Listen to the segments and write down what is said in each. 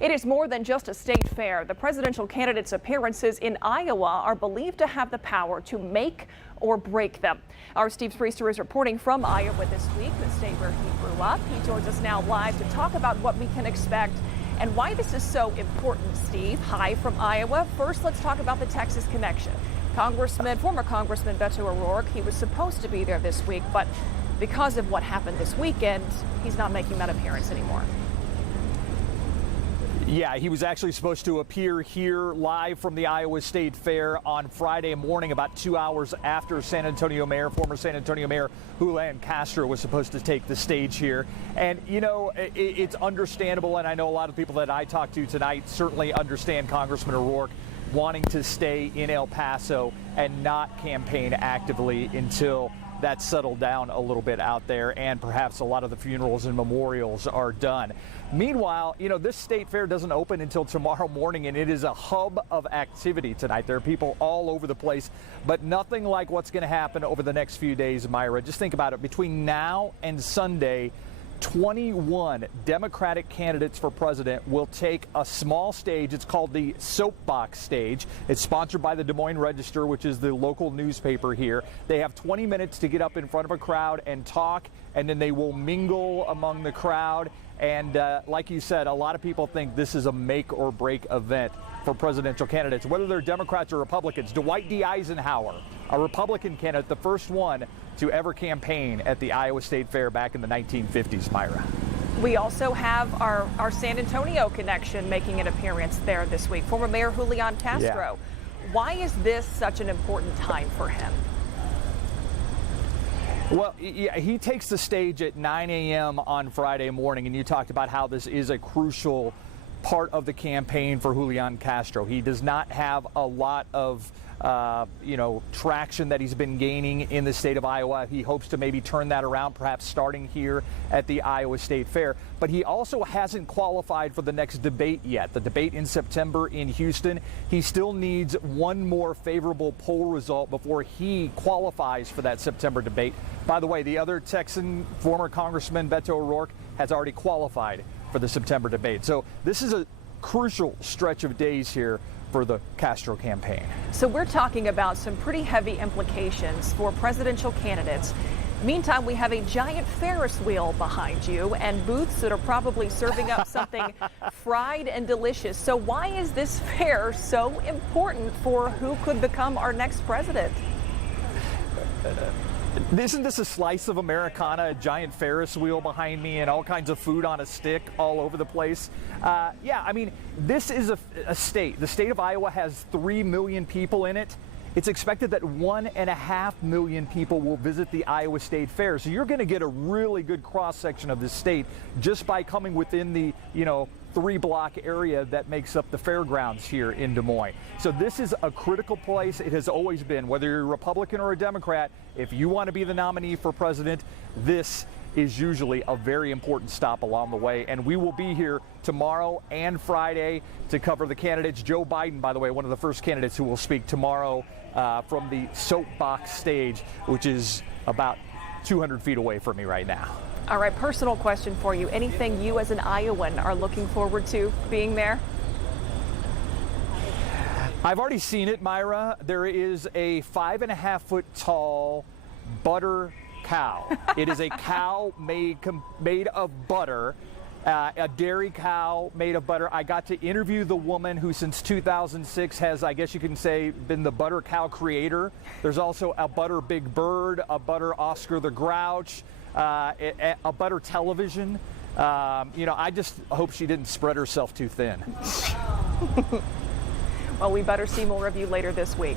It is more than just a state fair. The presidential candidates' appearances in Iowa are believed to have the power to make or break them. Our Steve Priester is reporting from Iowa this week, the state where he grew up. He joins us now live to talk about what we can expect and why this is so important. Steve, hi from Iowa. First, let's talk about the Texas connection. Former Congressman Beto O'Rourke, he was supposed to be there this week, but because of what happened this weekend, he's not making that appearance anymore. Yeah, he was actually supposed to appear here live from the Iowa State Fair on Friday morning, about 2 hours after former San Antonio Mayor Julian Castro was supposed to take the stage here. And, you know, it's understandable, and I know a lot of people that I talked to tonight certainly understand Congressman O'Rourke wanting to stay in El Paso and not campaign actively until that's settled down a little bit out there and perhaps a lot of the funerals and memorials are done. Meanwhile, you know, this state fair doesn't open until tomorrow morning, and it is a hub of activity tonight. There are people all over the place, but nothing like what's going to happen over the next few days, Myra. Just think about it. Between now and Sunday, 21 Democratic candidates for president will take a small stage. It's called the Soapbox Stage. It's sponsored by the Des Moines Register, which is the local newspaper here. They have 20 minutes to get up in front of a crowd and talk, and then they will mingle among the crowd. And like you said, a lot of people think this is a make or break event for presidential candidates, whether they're Democrats or Republicans. Dwight D. Eisenhower, a Republican candidate, the first one to ever campaign at the Iowa State Fair back in the 1950s, Myra. We also have our San Antonio connection making an appearance there this week. Former Mayor Julian Castro. Yeah. Why is this such an important time for him? Well, yeah, he takes the stage at 9 a.m. on Friday morning, and you talked about how this is a crucial part of the campaign for Julian Castro. He does not have a lot of traction that he's been gaining in the state of Iowa. He hopes to maybe turn that around, perhaps starting here at the Iowa State Fair. But he also hasn't qualified for the next debate yet, the debate in September in Houston. He still needs one more favorable poll result before he qualifies for that September debate. By the way, the other Texan, former Congressman Beto O'Rourke, has already qualified for the September debate. So this is a crucial stretch of days here for the Castro campaign. So we're talking about some pretty heavy implications for presidential candidates. Meantime, we have a giant Ferris wheel behind you and booths that are probably serving up something fried and delicious. So why is this fair so important for who could become our next president? Isn't this a slice of Americana, a giant Ferris wheel behind me and all kinds of food on a stick all over the place? Yeah, I mean, this is a state. The state of Iowa has 3 million people in it. It's expected that 1.5 million people will visit the Iowa State Fair. So you're going to get a really good cross-section of this state just by coming within the, 3-block area that makes up the fairgrounds here in Des Moines. So this is a critical place. It has always been, whether you're a Republican or a Democrat, if you want to be the nominee for president, this is usually a very important stop along the way. And we will be here tomorrow and Friday to cover the candidates. Joe Biden, by the way, one of the first candidates who will speak tomorrow from the Soapbox Stage, which is about 200 feet away from me right now. All right, personal question for you. Anything you as an Iowan are looking forward to being there? I've already seen it, Myra. There is a 5.5-foot tall butter cow. It is a cow made of butter, a dairy cow made of butter. I got to interview the woman who since 2006 has, I guess you can say, been the butter cow creator. There's also a butter Big Bird, a butter Oscar the Grouch, a butter television. I just hope she didn't spread herself too thin. Well, we better see more of you later this week.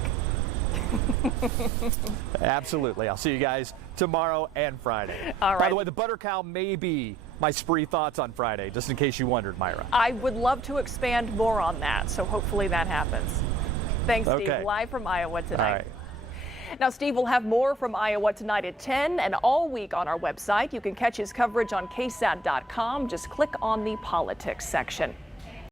Absolutely. I'll see you guys tomorrow and Friday. All right. By the way, the butter cow may be my spree thoughts on Friday, just in case you wondered, Myra. I would love to expand more on that, so hopefully that happens. Thanks, Steve. Okay. Live from Iowa tonight. All right. Now, Steve will have more from Iowa tonight at 10 and all week on our website. You can catch his coverage on ksat.com. Just click on the politics section.